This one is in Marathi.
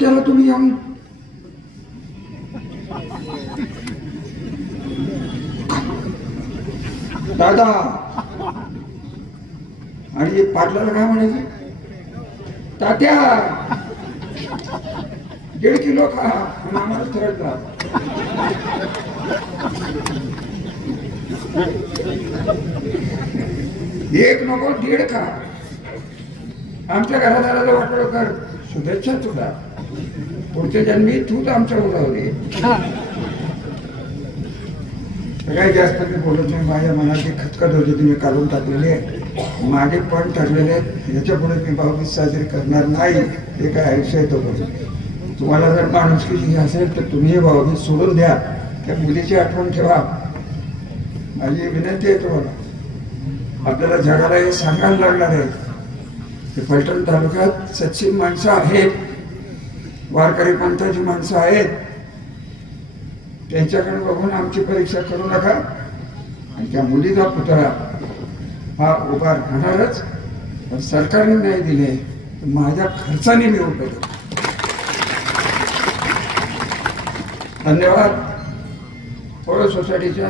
केलं तुम्ही येऊन? दादा आणि पाटलाला काय म्हणायचं? तात्या 1.5 किलो खा, आम्हाला थरडला. एक नको 1.5 खा. आमच्या घरादाराला वाटलं कर, शुभेच्छा तुला, पुढच्या जन्मी तूच आमच्या उरावले. काही जास्त मी बोलत नाही. माझ्या मनाची खचखच होती, तुम्ही काढून टाकलेले माझे पण ठरलेले आहेत. याच्या पुढे मी भाऊबीज साजरी करणार नाही. हे काय आयुष्य आहे तो पण. तुम्हाला जर माणुसकीची असेल तर तुम्ही भाऊबीज सोडून द्या. त्या मुलीची आठवण ठेवा. माझी विनंती आहे तुम्हाला. आपल्याला जगाला हे सांगायला लागणार आहे की फलटण तालुक्यात सच्ची माणसं आहेत, वारकरी पंथाची माणसं आहेत. त्यांच्याकडे बघून आमची परीक्षा करू नका. आणि त्या मुलीचा पुतळा हा उभा राहणारच, पण सरकारने नाही दिले तर माझ्या खर्चाने मी उभे करतो. धन्यवाद. पौळ सोसायटीच्या